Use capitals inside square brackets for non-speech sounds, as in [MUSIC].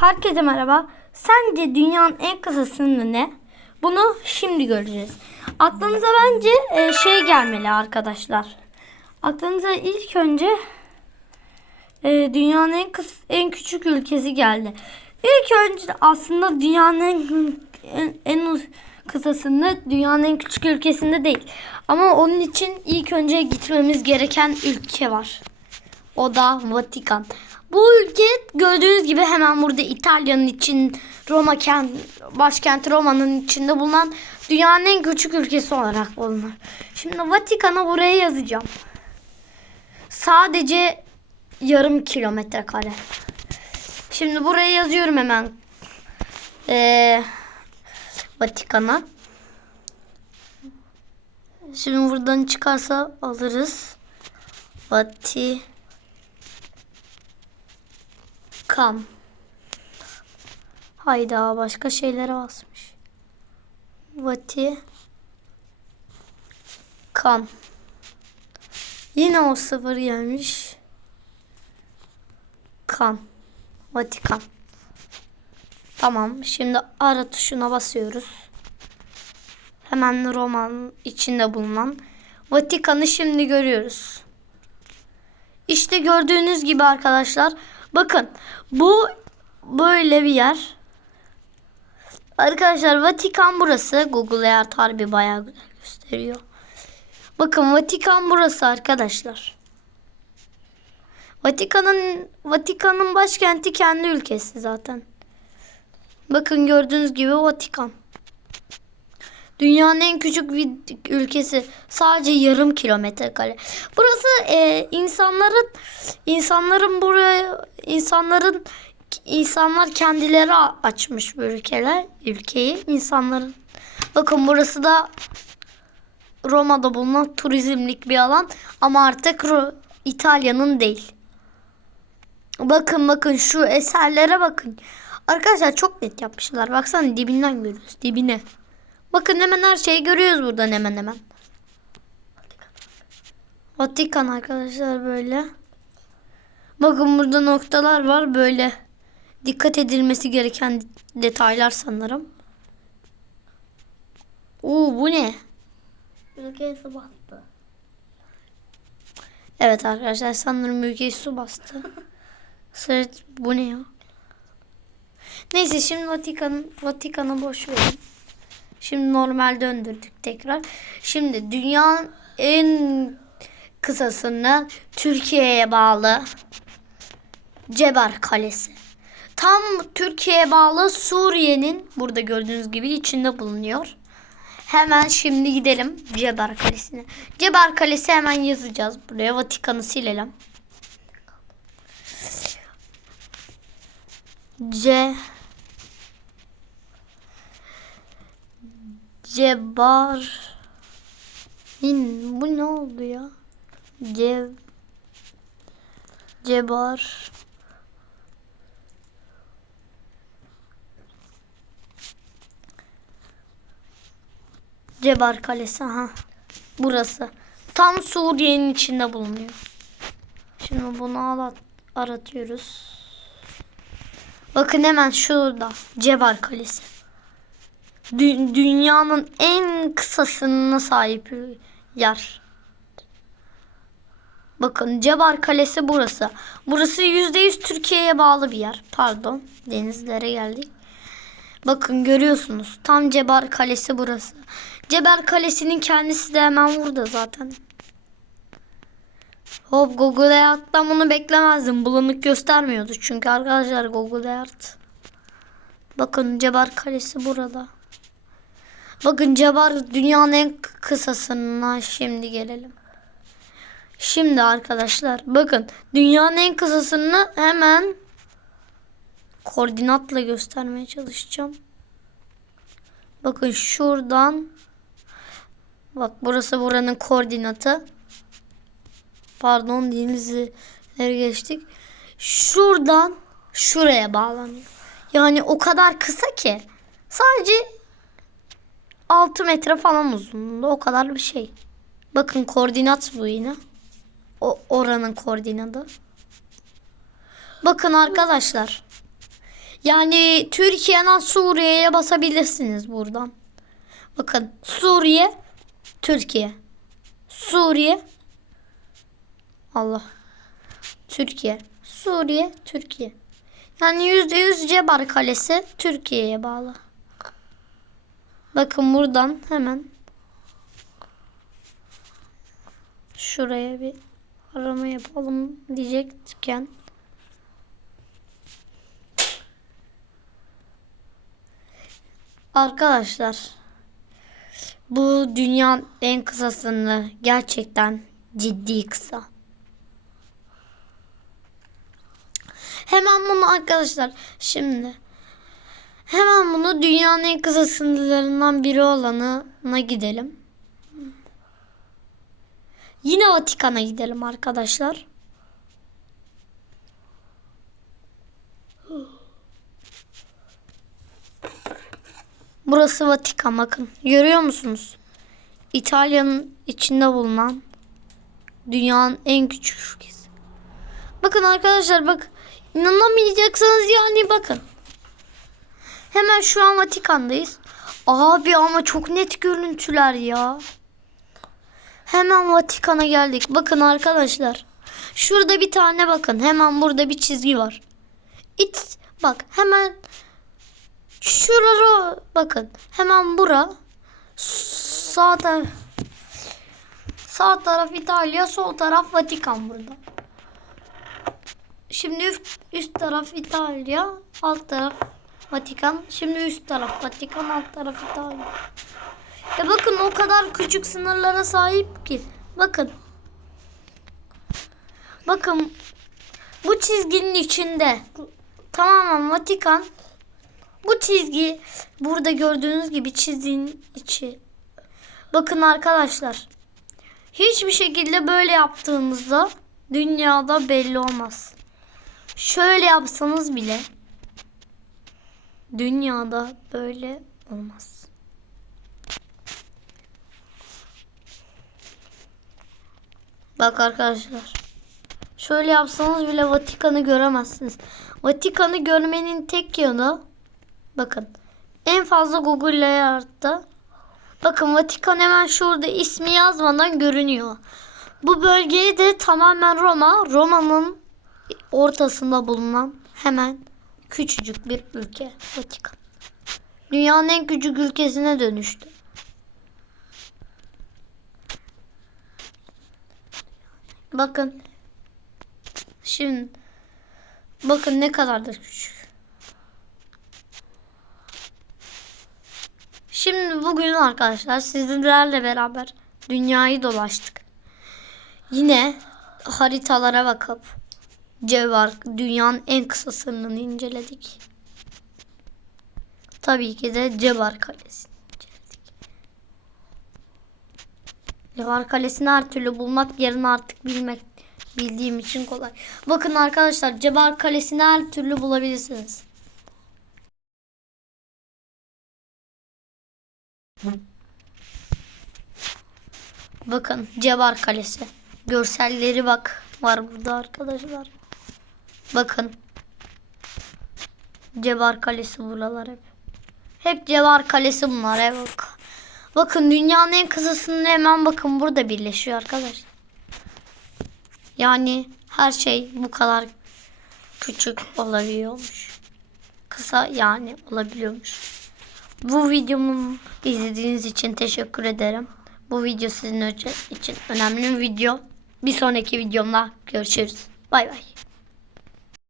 Herkese merhaba. Sence dünyanın en kısa sınırı ne? Bunu şimdi göreceğiz. Aklınıza bence e, şey gelmeli arkadaşlar. Aklınıza ilk önce e, dünyanın en kıs en küçük ülkesi geldi. İlk önce aslında dünyanın en, en, en kısasında dünyanın en küçük ülkesinde değil. Ama onun için ilk önce gitmemiz gereken ülke var. O da Vatikan. Bu ülke gördüğünüz gibi hemen burada İtalya'nın için Roma kent, başkenti Roma'nın içinde bulunan dünyanın en küçük ülkesi olarak bulunur. Şimdi Vatikan'a buraya yazacağım. Sadece yarım kilometre kare. Şimdi buraya yazıyorum hemen. Ee, Vatikan'a. Şimdi buradan çıkarsa alırız. Vatikan. Kan. Hayda başka şeylere basmış. Vati. Kan. Yine o sıfır gelmiş. Kan. Vatikan. Tamam. Şimdi ara tuşuna basıyoruz. Hemen Roma'nın içinde bulunan Vatikan'ı şimdi görüyoruz. İşte gördüğünüz gibi arkadaşlar. Bakın bu böyle bir yer. Arkadaşlar Vatikan burası. Google Earth harbi bayağı güzel gösteriyor. Bakın Vatikan burası arkadaşlar. Vatikan'ın Vatikan'ın başkenti kendi ülkesi zaten. Bakın gördüğünüz gibi Vatikan. Dünyanın en küçük ülkesi sadece yarım kilometre kare. Burası e, insanların insanların buraya insanların insanlar kendileri açmış bu ülkeler ülkeyi insanların. Bakın burası da Roma'da bulunan turizmlik bir alan ama artık İtalya'nın değil. Bakın bakın şu eserlere bakın. Arkadaşlar çok net yapmışlar. Baksana dibinden görüyoruz. Dibine. Bakın hemen her şeyi görüyoruz buradan hemen hemen. Vatikan arkadaşlar böyle. Bakın burada noktalar var böyle. Dikkat edilmesi gereken detaylar sanırım. Oo bu ne? Ülkeye su bastı. Evet arkadaşlar sanırım ülkeyi su bastı. [LAUGHS] Sırt bu ne ya? Neyse şimdi Vatikan Vatikan'ı boş verin. Şimdi normal döndürdük tekrar. Şimdi dünyanın en kısasını Türkiye'ye bağlı Cebar Kalesi. Tam Türkiye'ye bağlı Suriye'nin burada gördüğünüz gibi içinde bulunuyor. Hemen şimdi gidelim Cebar Kalesi'ne. Cebar Kalesi hemen yazacağız. Buraya Vatikan'ı silelim. C Cebar bu ne oldu ya? Ce Cebar Cebar Kalesi ha. Burası. Tam Suriye'nin içinde bulunuyor. Şimdi bunu alat, aratıyoruz. Bakın hemen şurada Cebar Kalesi. Dü- dünyanın en kısasına sahip yer. Bakın Cebar Kalesi burası. Burası %100 Türkiye'ye bağlı bir yer. Pardon denizlere geldik. Bakın görüyorsunuz. Tam Cebar Kalesi burası. Cebar Kalesi'nin kendisi de hemen burada zaten. Hop Google Earth'tan bunu beklemezdim. Bulanık göstermiyordu. Çünkü arkadaşlar Google Earth. Bakın Cebar Kalesi burada. Bakın Cebar dünyanın en kısasına şimdi gelelim. Şimdi arkadaşlar bakın dünyanın en kısasını hemen koordinatla göstermeye çalışacağım. Bakın şuradan bak burası buranın koordinatı. Pardon denizleri geçtik. Şuradan şuraya bağlanıyor. Yani o kadar kısa ki sadece 6 metre falan uzunluğunda o kadar bir şey. Bakın koordinat bu yine. O oranın koordinatı. Bakın arkadaşlar. Yani Türkiye'den Suriye'ye basabilirsiniz buradan. Bakın Suriye, Türkiye. Suriye. Allah. Türkiye. Suriye, Türkiye. Yani yüzde yüz Cebar Kalesi Türkiye'ye bağlı. Bakın buradan hemen şuraya bir arama yapalım diyecekken Arkadaşlar bu dünyanın en kısasını gerçekten ciddi kısa. Hemen bunu arkadaşlar şimdi hemen bunu dünyanın en kısa sınırlarından biri olanına gidelim. Yine Vatikan'a gidelim arkadaşlar. Burası Vatikan bakın. Görüyor musunuz? İtalya'nın içinde bulunan dünyanın en küçük ülkesi. Bakın arkadaşlar bak inanamayacaksınız yani bakın. Hemen şu an Vatikan'dayız. Abi ama çok net görüntüler ya. Hemen Vatikan'a geldik. Bakın arkadaşlar. Şurada bir tane bakın. Hemen burada bir çizgi var. İt bak hemen şurara bakın. Hemen bura sağ taraf sağ taraf İtalya, sol taraf Vatikan burada. Şimdi üst, üst taraf İtalya, alt taraf Vatikan. Şimdi üst taraf Vatikan, alt taraf İtalya. Ya bakın o kadar küçük sınırlara sahip ki. Bakın. Bakın bu çizginin içinde tamamen Vatikan. Bu çizgi burada gördüğünüz gibi çizdiğin içi. Bakın arkadaşlar. Hiçbir şekilde böyle yaptığımızda dünyada belli olmaz. Şöyle yapsanız bile dünyada böyle olmaz. Bak arkadaşlar. Şöyle yapsanız bile Vatikan'ı göremezsiniz. Vatikan'ı görmenin tek yanı bakın en fazla Google'la yarattı. Bakın Vatikan hemen şurada ismi yazmadan görünüyor. Bu bölgeyi de tamamen Roma, Roma'nın ortasında bulunan hemen küçücük bir ülke Vatikan. Dünyanın en küçük ülkesine dönüştü. Bakın. Şimdi bakın ne kadar da küçük. Şimdi bugün arkadaşlar sizlerle beraber dünyayı dolaştık. Yine haritalara bakıp Cevher dünyanın en kısa sınırını inceledik. Tabii ki de Cebar Kalesi'ni inceledik. Cebar Kalesi'ni her türlü bulmak yerine artık bilmek bildiğim için kolay. Bakın arkadaşlar Cebar Kalesi'ni her türlü bulabilirsiniz. Bakın Cebar Kalesi. Görselleri bak var burada arkadaşlar. Bakın. Cebar Kalesi buralar hep. Hep Cevar Kalesi bunlar hep. Bak. Bakın dünyanın en kısasının hemen bakın burada birleşiyor arkadaşlar. Yani her şey bu kadar küçük olabiliyormuş. Kısa yani olabiliyormuş. Bu videomu izlediğiniz için teşekkür ederim. Bu video sizin için önemli bir video. Bir sonraki videomda görüşürüz. Bay bay.